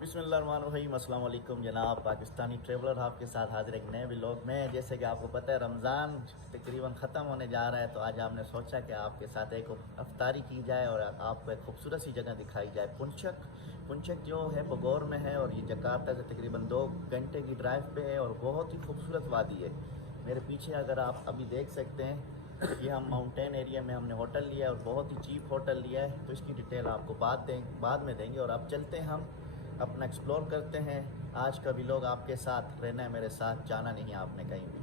बिस्मिल्लाहिर्रहमानिर्रहीम। अस्सलाम वालेकुम जनाब। पाकिस्तानी ट्रेवलर आपके साथ हाजिर एक नए व्लॉग में। जैसे कि आपको पता है रमज़ान तकरीबन ख़त्म होने जा रहा है, तो आज आपने सोचा कि आपके साथ एक अफ्तारी की जाए और आपको एक खूबसूरत सी जगह दिखाई जाए। पुंचक जो है बगौर में है और ये जकार्ता से तकरीबन 2 घंटे की ड्राइव पे है और बहुत ही खूबसूरत वादी है। मेरे पीछे अगर आप अभी देख सकते हैं, ये हम माउंटेन एरिया में हमने होटल लिया है और बहुत ही चीप होटल लिया है, तो इसकी डिटेल आपको बाद में देंगे। और अब चलते हैं, हम अपना एक्सप्लोर करते हैं। आज का व्लॉग आपके साथ रहना है, मेरे साथ जाना नहीं आपने कहीं भी।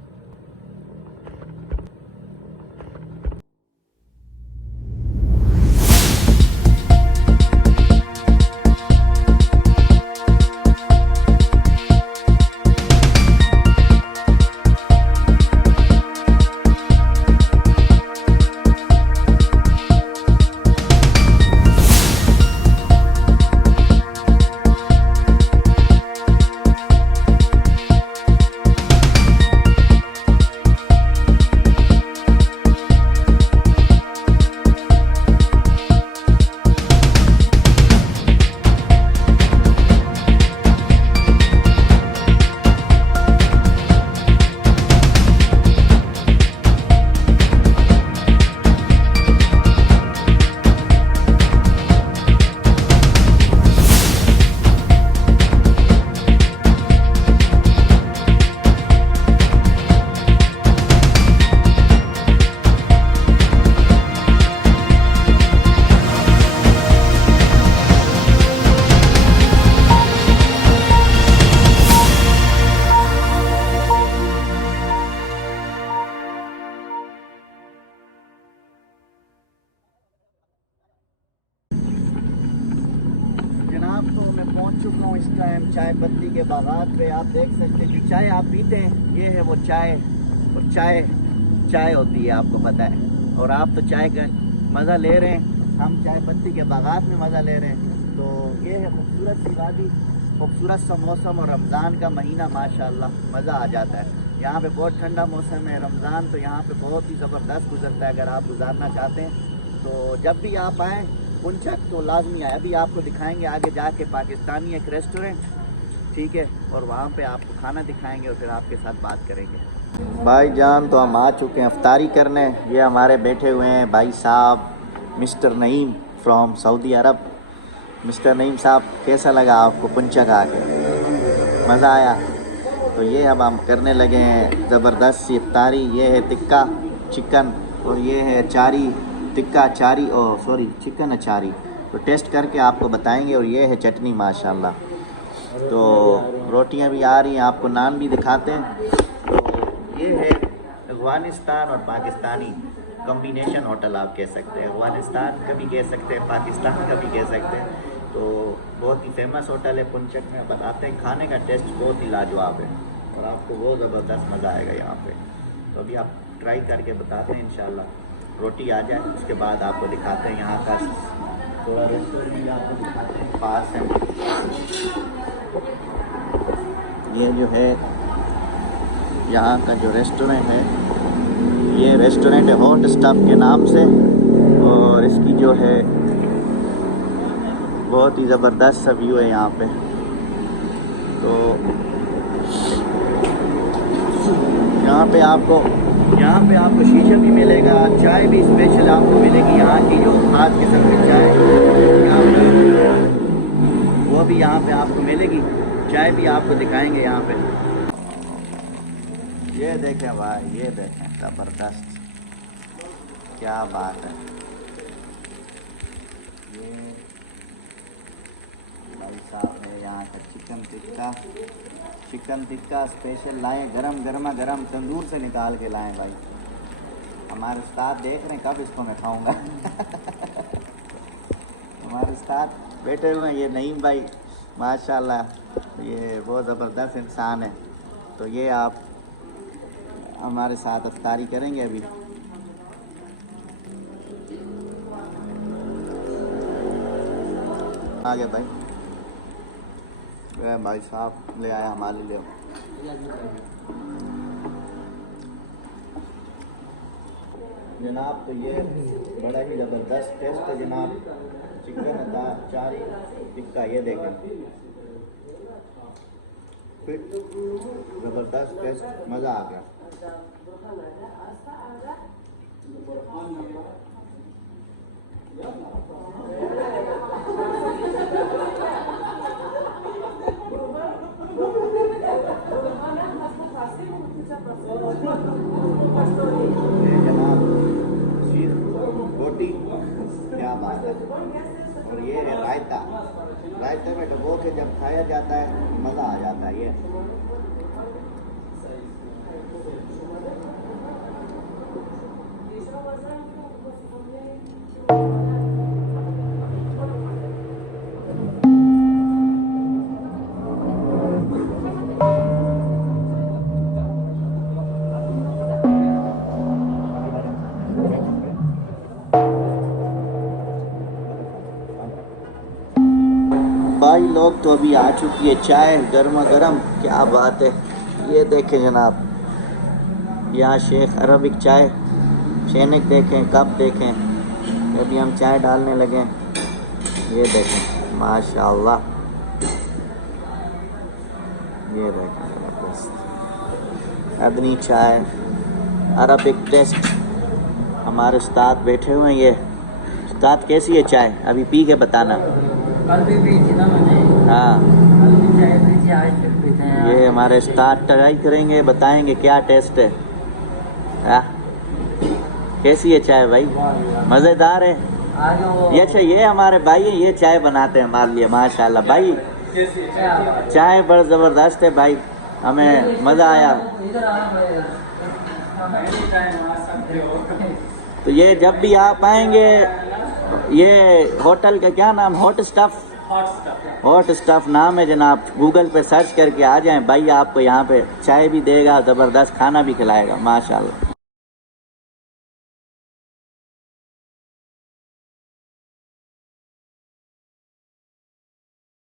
जनाब, तो मैं पहुंच चुका हूँ इस टाइम चाय पत्ती के बागात पे। आप देख सकते हैं जो चाय आप पीते हैं, ये है वो चाय। और चाय होती है, आपको पता है। और आप तो चाय का मज़ा ले रहे हैं, हम चाय पत्ती के बागात में मज़ा ले रहे हैं। तो ये है खूबसूरत सी वादी, खूबसूरत सा मौसम और रमज़ान का महीना, माशाल्लाह मज़ा आ जाता है। यहाँ पे बहुत ठंडा मौसम है। रमज़ान तो यहाँ पे बहुत ही ज़बरदस्त गुजरता है। अगर आप गुजारना चाहते हैं तो जब भी आप आएँ पुंचक तो लाजमी आए। अभी आपको दिखाएंगे आगे जाके पाकिस्तानी एक रेस्टोरेंट, ठीक है, और वहाँ पे आपको खाना दिखाएंगे और फिर आपके साथ बात करेंगे। भाईजान, तो हम आ चुके हैं अफ्तारी करने। ये हमारे बैठे हुए हैं भाई साहब, mister Naeem from Saudi Arab. Mister Naeem साहब, कैसा लगा आपको पुंचक आके? मज़ा आया? तो ये अब हम करने लगे हैं ज़बरदस्त सी इफ्तारी। ये है टिक्का चिकन और ये है अचारी, टिक्का अचारी और सॉरी चिकन अचारी। तो टेस्ट करके आपको बताएंगे। और ये है चटनी, माशाल्लाह। तो रोटियां भी आ रही हैं, आपको नान भी दिखाते हैं। तो ये है अफ़गानिस्तान और पाकिस्तानी कॉम्बिनेशन होटल, आप कह सकते हैं। अफ़गानिस्तान का भी कह सकते हैं, पाकिस्तान का भी कह सकते हैं। तो बहुत ही फेमस होटल है पुंचक में। बताते हैं, खाने का टेस्ट बहुत ही लाजवाब है और आपको बहुत ज़बरदस्त मज़ा आएगा यहाँ पे। तो अभी आप ट्राई करके बताते हैं इंशाल्लाह। रोटी आ जाए उसके बाद आपको दिखाते हैं यहाँ का थोड़ा रेस्टोरेंट भी आपको दिखाते हैं, पास है। ये जो है यहाँ का जो रेस्टोरेंट है, ये रेस्टोरेंट है हॉट स्टफ के नाम से। और इसकी जो है बहुत ही ज़बरदस्त सा व्यू है यहाँ पे। तो यहाँ पे आपको शीशा भी मिलेगा, चाय भी स्पेशल आपको मिलेगी। यहाँ की जो खास किस्म की चाय यहाँ पे, वो भी यहाँ पे आपको मिलेगी। चाय भी आपको दिखाएंगे यहाँ पे। ये देखें भाई, ये देखें, ज़बरदस्त, क्या बात है। ये भाई साहब है यहाँ का चिकन टिक्का स्पेशल लाए, गर्मा गर्म तंदूर से निकाल के लाएं भाई। हमारे उस्ताद देख रहे हैं कब इसको मैं खाऊंगा। हमारे उस्ताद बैठे हुए हैं, ये नईम भाई, माशाल्लाह, ये बहुत ज़बरदस्त इंसान है। तो ये आप हमारे साथ इफ्तारी करेंगे अभी। आगे भाई साहब ले आया हमारे लिए। जनाब, तो ये बड़ा ही ज़बरदस्त टेस्ट है जनाब, चिकन अचारी टिक्का। ये देखें, फिट जबरदस्त टेस्ट, मज़ा आ गया। ये जनाब शीख रोटी, क्या बात है। और ये है रायता, रायते में डुबो के जब खाया जाता है मज़ा आ जाता है। ये भाई लोग तो अभी आ चुकी है चाय गर्मा गर्म, क्या बात है। ये देखें जनाब, यहाँ शेख अरबिक चाय, शेनिक देखें, कप देखें, अभी हम चाय डालने लगे। ये देखें माशाल्लाह, ये देखें जबरदस्त अदनी चाय, अरबिक टेस्ट। हमारे उस्ताद बैठे हुए हैं। ये उस्ताद कैसी है चाय, अभी पी के बताना। कल भी पी थी ना मैंने। हाँ, कल भी चाय पी थी, आज फिर पीते हैं। ये हमारे उस्ताद ट्राई करेंगे, बताएंगे क्या टेस्ट है। हाँ, कैसी है चाय भाई, मज़ेदार है। आज वो ये अच्छा, ये हमारे भाई है, ये चाय बनाते हैं हमारे लिए माशाल्लाह। भाई चाय बड़ा ज़बरदस्त है भाई, हमें मज़ा आया। इधर आना पड़ेगा। तो ये जब भी आप आएंगे, ये होटल का क्या नाम, हॉट स्टफ नाम है जनाब। गूगल पे सर्च करके आ जाएं, भाई आपको यहाँ पे चाय भी देगा, ज़बरदस्त खाना भी खिलाएगा माशाल्लाह।